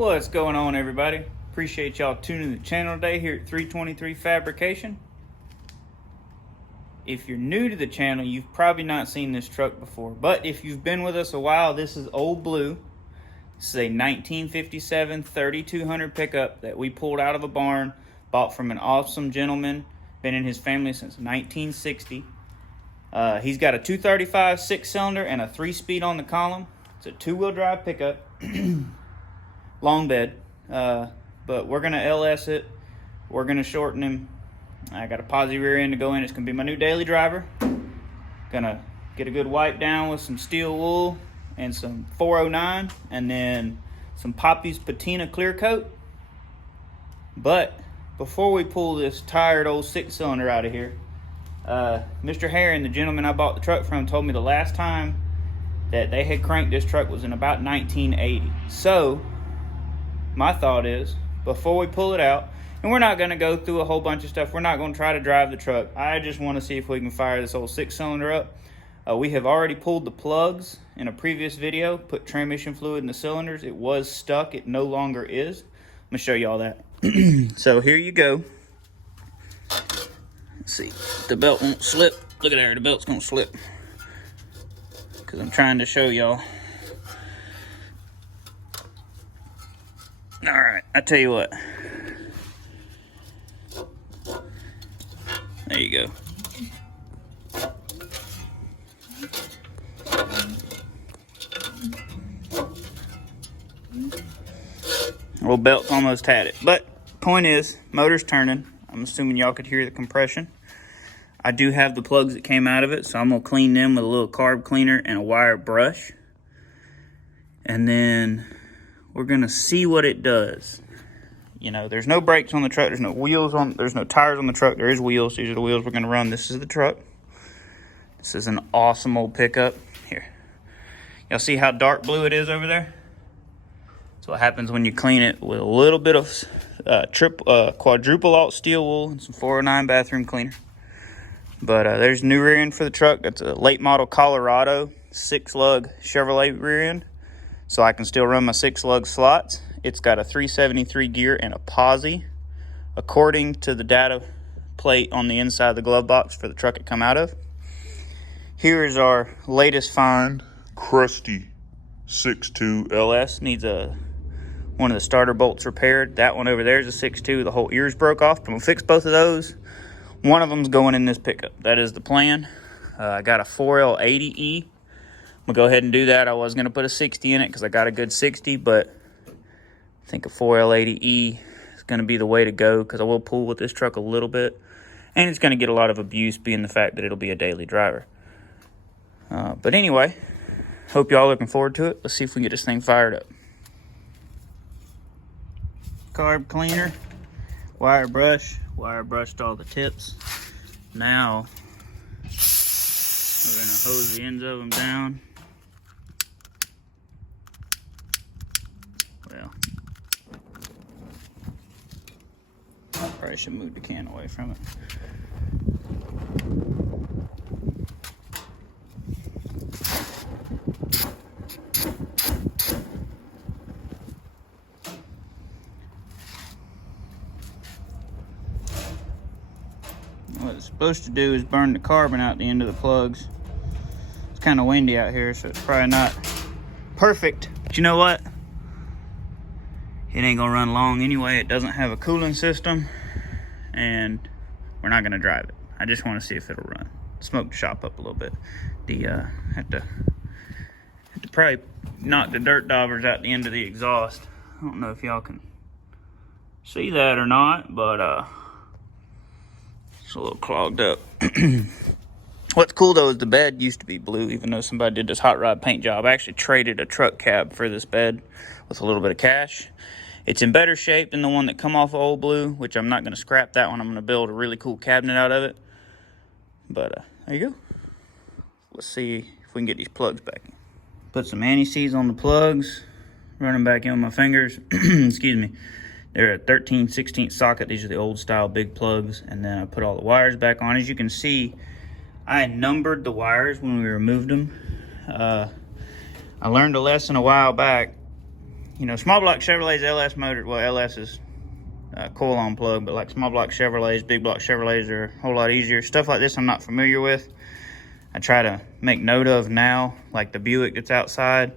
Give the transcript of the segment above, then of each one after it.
What's going on, everybody? Appreciate y'all tuning to the channel today here at 323 Fabrication. If you're new to the channel, you've probably not seen this truck before, but if you've been with us a while, this is Old Blue. This is a 1957 3200 pickup that we pulled out of a barn, bought from an awesome gentleman, been in his family since 1960. He's got a 235 6-cylinder and a 3-speed on the column. It's a 2-wheel drive pickup. Long bed, but we're gonna LS it. We're gonna shorten him. I got a posi rear end to go in. It's gonna be my new daily driver. Gonna get a good wipe down with some steel wool and some 409, and then some Poppys Patina clear coat. But before we pull this tired old 6-cylinder out of here, Mr. Herring, the gentleman I bought the truck from, told me the last time that they had cranked this truck was in about 1980. So my thought is, before we pull it out, and we're not going to go through a whole bunch of stuff, we're not going to try to drive the truck. I just want to see if we can fire this old 6-cylinder up. We have already pulled the plugs in a previous video, put transmission fluid in the cylinders. It was stuck. It no longer is. I'm going to show you all that. So here you go. Let's see. The belt won't slip. Look at there. The belt's going to slip, because I'm trying to show y'all. All right, I tell you what. There you go. Well, belt's almost had it. But point is, motor's turning. I'm assuming y'all could hear the compression. I do have the plugs that came out of it, so I'm gonna clean them with a little carb cleaner and a wire brush. And then we're gonna see what it does. You know, there's no brakes on the truck, there's no wheels on, there's no tires on the truck, there is wheels. These are the wheels we're gonna run. This is the truck. This is an awesome old pickup. Here, y'all see how dark blue it is over there? That's what happens when you clean it with a little bit of quadruple alt steel wool and some 409 bathroom cleaner. But there's new rear end for the truck. That's a late model Colorado 6-lug Chevrolet rear end, so I can still run my 6-lug slots. It's got a 373 gear and a posi, according to the data plate on the inside of the glove box for the truck it come out of. Here is our latest find. Crusty 6.2 LS needs one of the starter bolts repaired. That one over there is a 6.2. The whole ears broke off, but we'll fix both of those. One of them's going in this pickup. That is the plan. I got a 4L80E. I'm gonna go ahead and do that. I was gonna put a 60 in it because I got a good 60, but I think a 4L80E is gonna be the way to go, because I will pull with this truck a little bit, and it's gonna get a lot of abuse being the fact that it'll be a daily driver. But anyway, hope y'all looking forward to it. Let's see if we can get this thing fired up. Carb cleaner, wire brushed all the tips. Now we're gonna hose the ends of them down. Well, probably should move the can away from it. What it's supposed to do is burn the carbon out the end of the plugs. It's kind of windy out here, so it's probably not perfect. But you know what? It ain't gonna run long anyway. It doesn't have a cooling system, and we're not gonna drive it. I just want to see if it'll run. Smoke the shop up a little bit. Have to probably knock the dirt daubers out the end of the exhaust. I don't know if y'all can see that or not, but it's a little clogged up. What's cool though is the bed used to be blue, even though somebody did this hot rod paint job. I actually traded a truck cab for this bed with a little bit of cash. It's in better shape than the one that come off of Old Blue, which I'm not going to scrap that one. I'm going to build a really cool cabinet out of it. But there you go. Let's see if we can get these plugs back in. Put some anti-seize on the plugs. Run them back in with my fingers. Excuse me. They're a 13/16 socket. These are the old style big plugs. And then I put all the wires back on. As you can see, I numbered the wires when we removed them. I learned a lesson a while back. you know, small block Chevrolet's LS motor, well, LS is coil on plug, but like small block Chevrolets, big block Chevrolets are a whole lot easier. Stuff like this I'm not familiar with. I try to make note of now, like the Buick that's outside.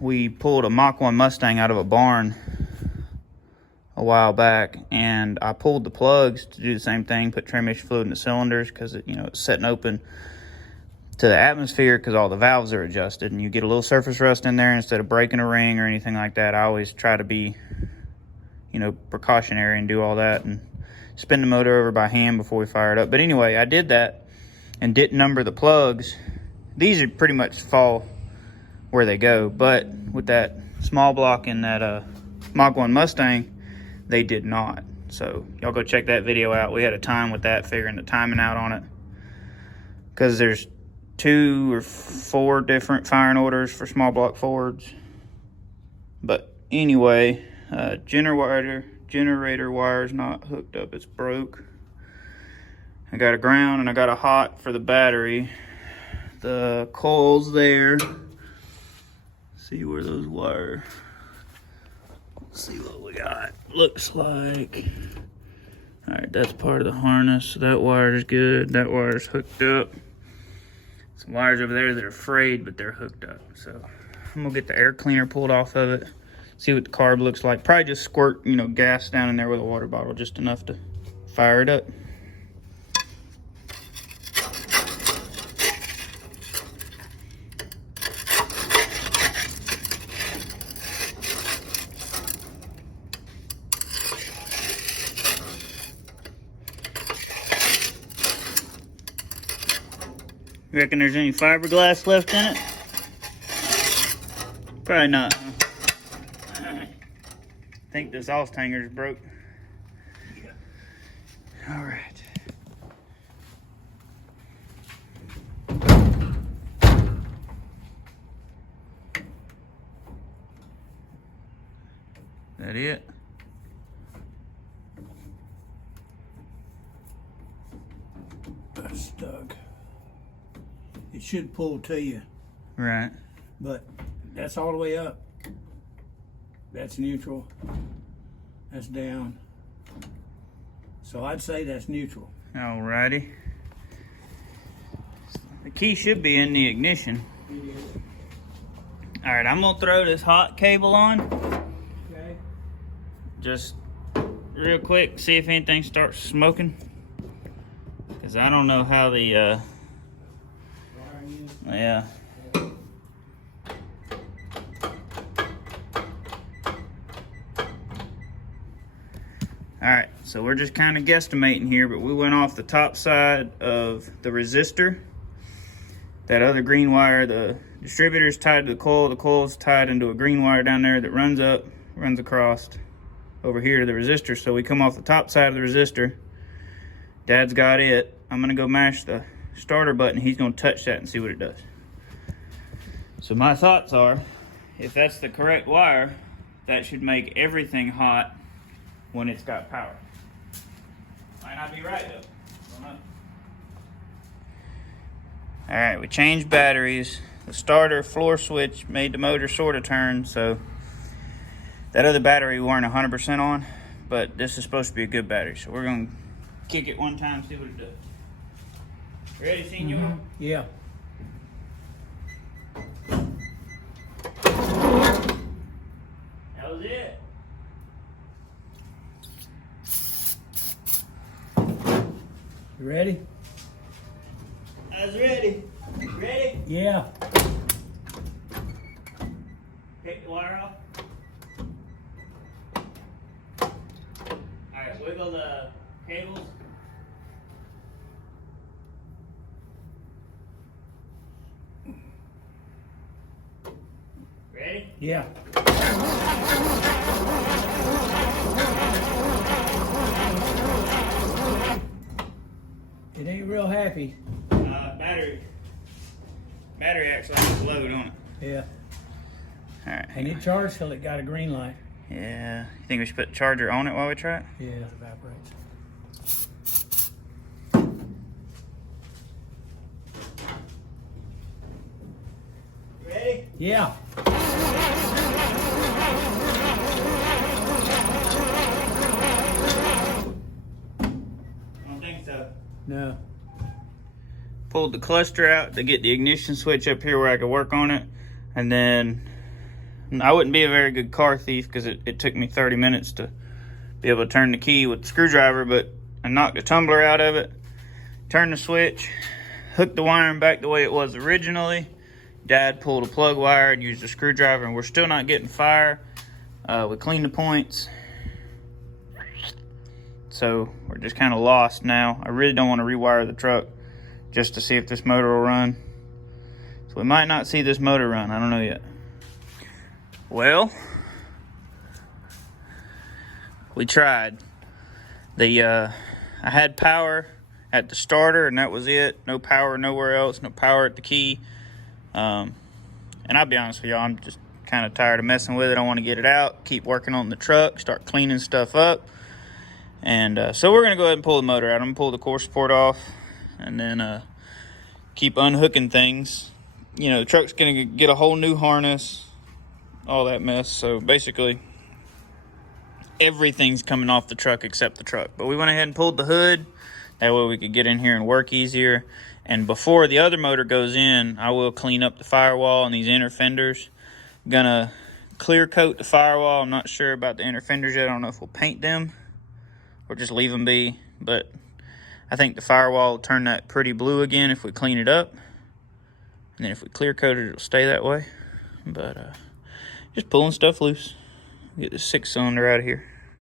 We pulled a Mach 1 Mustang out of a barn a while back, and I pulled the plugs to do the same thing, put transmission fluid in the cylinders, because you know, it's setting open to the atmosphere because all the valves are adjusted, and you get a little surface rust in there. Instead of breaking a ring or anything like that, I always try to be, you know, precautionary and do all that and spin the motor over by hand before we fire it up. But anyway, I did that and didn't number the plugs. These are pretty much fall where they go, but with that small block in that Mach 1 Mustang, they did not. So y'all go check that video out. We had a time with that, figuring the timing out on it, because there's 2 or 4 different firing orders for small block Fords. But anyway, generator wire's not hooked up, it's broke. I got a ground and I got a hot for the battery. The coil's there. See where those wire, see what we got. Looks like, all right, that's part of the harness. So that wire's good, that wire's hooked up. Some wires over there that are frayed, but they're hooked up. So I'm gonna get the air cleaner pulled off of it, see what the carb looks like. Probably just squirt, you know, gas down in there with a water bottle, just enough to fire it up. You reckon there's any fiberglass left in it? Probably not, huh? I think this exhaust hanger's broke. All right. That it? That's stuck. It should pull to you. Right. But that's all the way up. That's neutral. That's down. So I'd say that's neutral. Alrighty. The key should be in the ignition. Alright, I'm gonna throw this hot cable on. Okay. Just real quick, see if anything starts smoking. Because I don't know how the yeah. Alright, so we're just kind of guesstimating here, but we went off the top side of the resistor. That other green wire, the distributor's tied to the coil's tied into a green wire down there that runs up, runs across over here to the resistor. So we come off the top side of the resistor. Dad's got it. I'm gonna go mash the starter button. He's gonna touch that and see what it does. So my thoughts are, if that's the correct wire, that should make everything hot when it's got power. Might not be right though. Don't know. All right, we changed batteries. The starter floor switch made the motor sort of turn, so that other battery we weren't 100% on, but this is supposed to be a good battery. So we're gonna kick it one time, see what it does. Ready, senor? Yeah. That was it. You ready? I was ready. Ready? Yeah. Take the wire off. Alright, wiggle the cables. Ready? Yeah. It ain't real happy. Battery acts like it's low, don't it? Yeah. Alright. And it charged till it got a green light. Yeah. You think we should put the charger on it while we try it? Yeah, it evaporates. Ready? Yeah. No. Pulled the cluster out to get the ignition switch up here where I could work on it. And then I wouldn't be a very good car thief because it took me 30 minutes to be able to turn the key with the screwdriver, but I knocked the tumbler out of it, turned the switch, hooked the wiring back the way it was originally. Dad pulled a plug wire and used a screwdriver, and we're still not getting fire. We cleaned the points. So we're just kind of lost now. I really don't want to rewire the truck just to see if this motor will run. So we might not see this motor run. I don't know yet. Well, we tried. I had power at the starter and that was it. No power nowhere else. No power at the key. And I'll be honest with y'all, I'm just kind of tired of messing with it. I want to get it out, keep working on the truck, start cleaning stuff up. And so we're going to go ahead and pull the motor out. I'm going to pull the core support off and then keep unhooking things. You know, the truck's going to get a whole new harness, all that mess. So basically, everything's coming off the truck except the truck. But we went ahead and pulled the hood. That way we could get in here and work easier. And before the other motor goes in, I will clean up the firewall and these inner fenders. I'm gonna clear coat the firewall. I'm not sure about the inner fenders yet. I don't know if we'll paint them or just leave them be. But I think the firewall will turn that pretty blue again if we clean it up. And then if we clear coat it, it'll stay that way. But just pulling stuff loose. Get this 6-cylinder out of here.